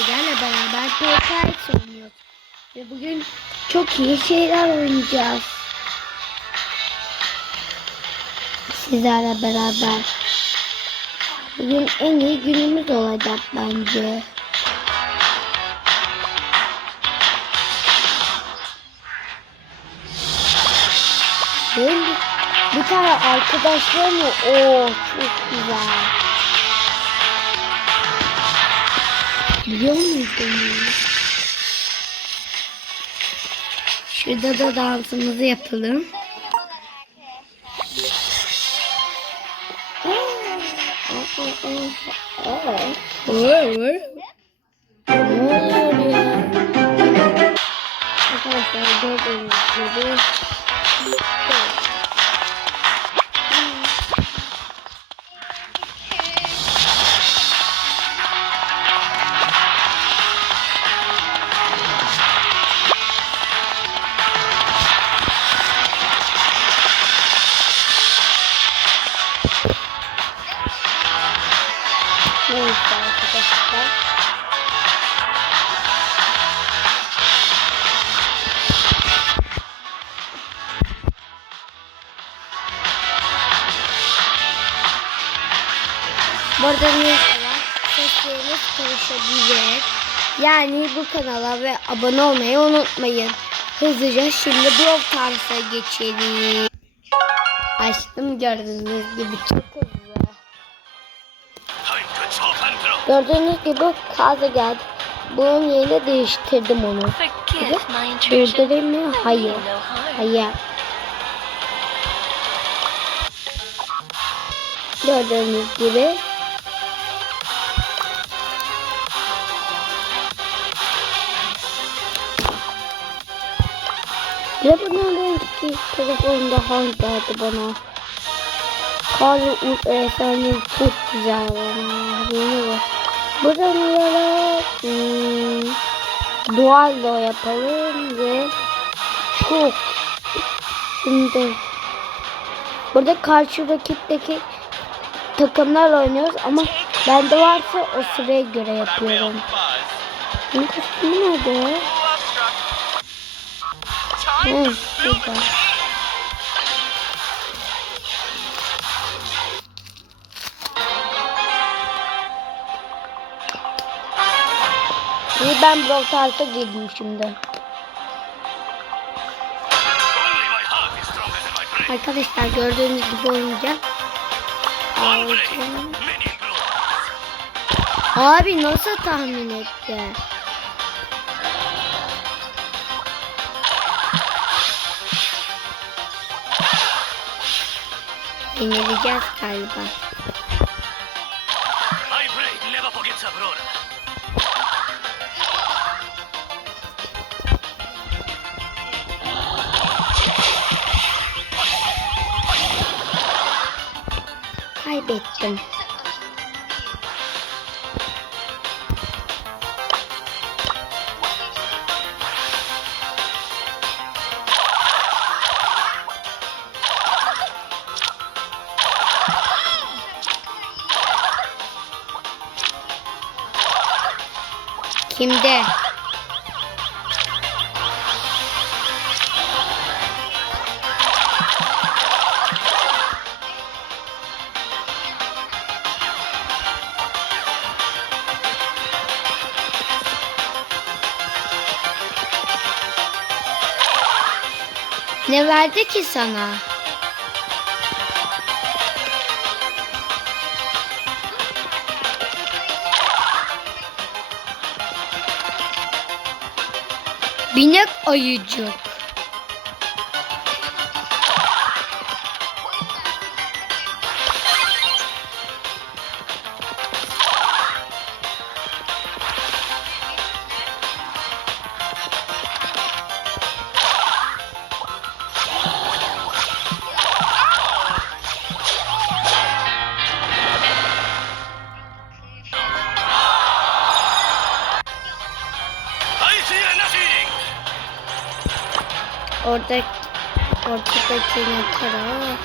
sizlerle beraber PKX oynuyoruz. Ve bugün çok iyi şeyler oynayacağız. Sizlerle beraber. Bugün en iyi günümüz olacak bence. Benim bir, bir tane arkadaşlarım. Oo çok güzel. Biliyor muydun? Şurada da dansımızı yapalım. Ne sesleriniz konuşabilir. Yani bu kanala ve abone olmayı unutmayın. Hızlıca şimdi blog tarzına geçelim. Açtım gördüğünüz gibi çok hızlı. Gördüğünüz gibi kaza geldi. Bunun yerine değiştirdim onu. Öldüreyim mi? Hayır. Hayır. Gördüğünüz gibi Ve bunun önceki telefonda hangi geldi bana? Karlı Ut efendim çok güzel bana. Buralara hmm, duallo yapalım ve çok şimdi burada karşı rakipteki takımlar oynuyoruz ama bende varsa o sıraya göre yapıyorum. Bunun kostümü nerede? Burada. İyi ben Brawl Stars'a girdim şimdi. Arkadaşlar gördüğünüz gibi oynayacağım. Abi nasıl tahmin etti? Yenileceğiz galiba. Kaybettim. Kimde? Ne verdi ki sana? Binek ayıcık. Orada ortadaki notara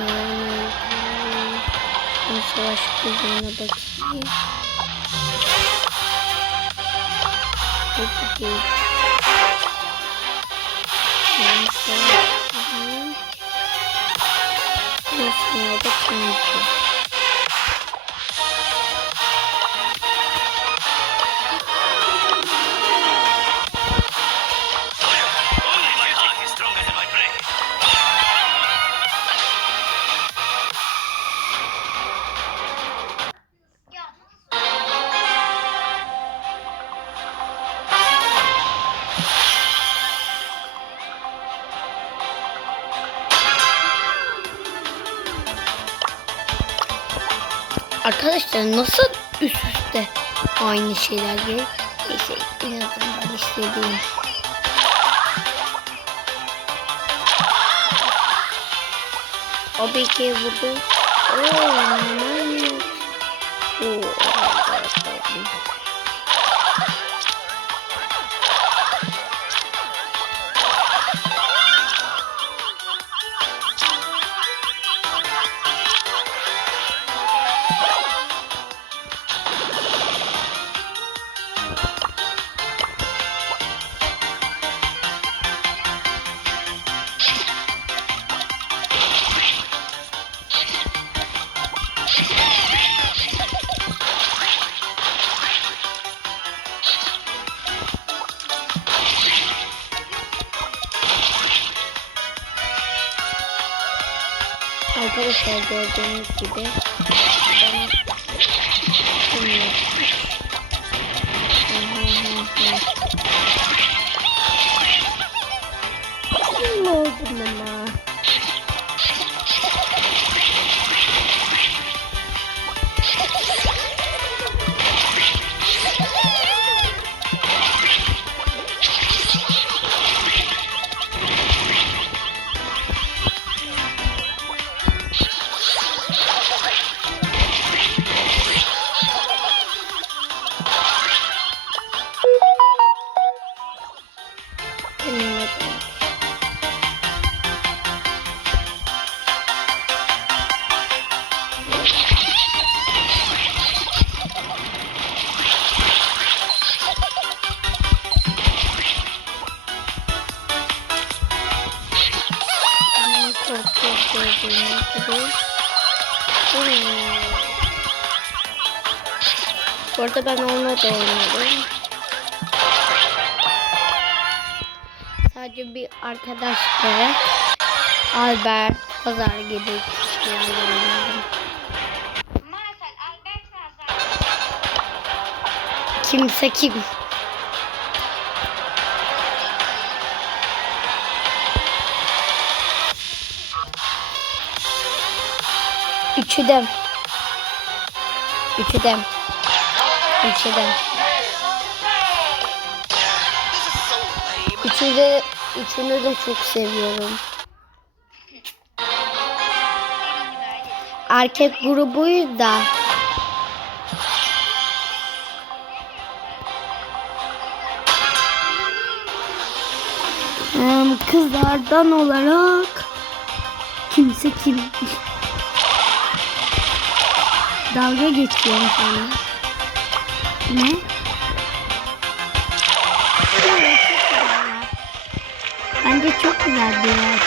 yani savaş kuzuna bakayım. Peki. Nasıl oldu? Nasıl oldu? Arkadaşlar nasıl üst üste aynı şeyler geliyor? Neyse en azından istediğim. O bir kere vurdu. Oo. Oo, arkadaşlar. Gördüğünüz gibi bana. Ne oldum ama? Bu arada ben onunla da oynadım. Sadece bir arkadaş ve Albert Pazar gibi kişilerle oynadım. Kimse kim? Üçü de. Üçü de. De. Üçü de, üçünü de çok seviyorum. Erkek grubuyuz da. Kızlardan olarak kimse kim? Dalga geçiyorum sana. Ne? Bence çok güzel bir yer.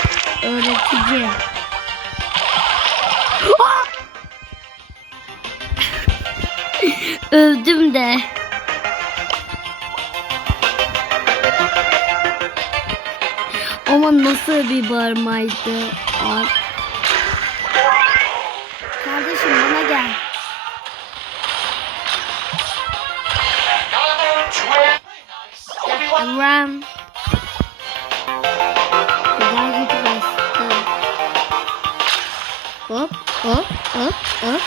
Öğretici. Ah! Övdüm de. Ama nasıl bir bağırmaydı? Aa. Kardeşim bana gel. Ram. Güzel git bastı. Hop hop hop hop.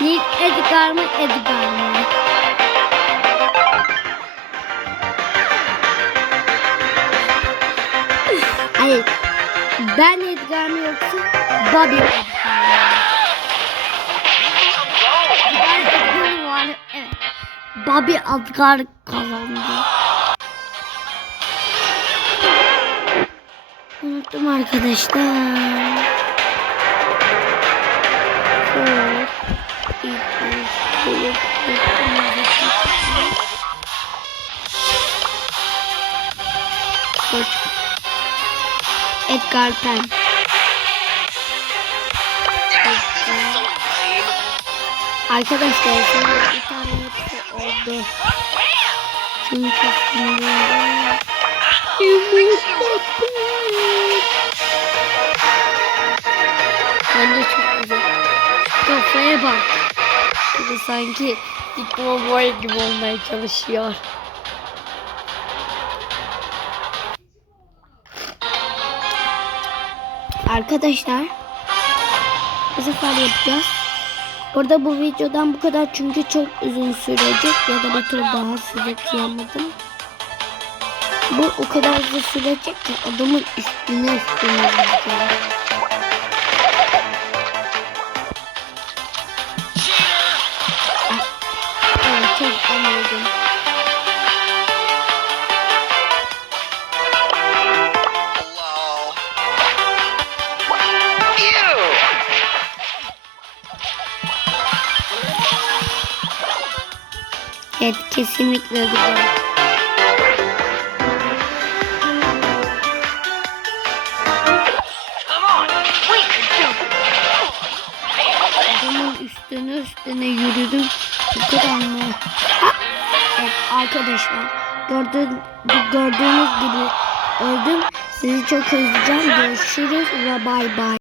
Nick Edgar mı Edgar mı? Hayır. Ben Edgar mı yoksa Bobby Edgar Bobby Edgar kazandı. Unuttum arkadaşlar. Edgar Penn. Arkadaşlar şimdi bir tane hepsi oldu. Çünkü şimdi Bence çok güzel. Şu kafaya bak. Bu sanki diploma boy gibi olmaya çalışıyor. Arkadaşlar bu sefer yapacağız. Burada bu videodan bu kadar çünkü çok uzun sürecek ya da bir tur daha size kıyamadım. Bu o kadar uzun sürecek ki adamın üstüne üstüne gideceğim. Kesinlikle güzel. Adamın üstüne üstüne yürüdüm. Bu kadar mı? Evet arkadaşlar gördüğün, gördüğünüz gibi öldüm. Sizi çok özleyeceğim. Görüşürüz ve bay bay.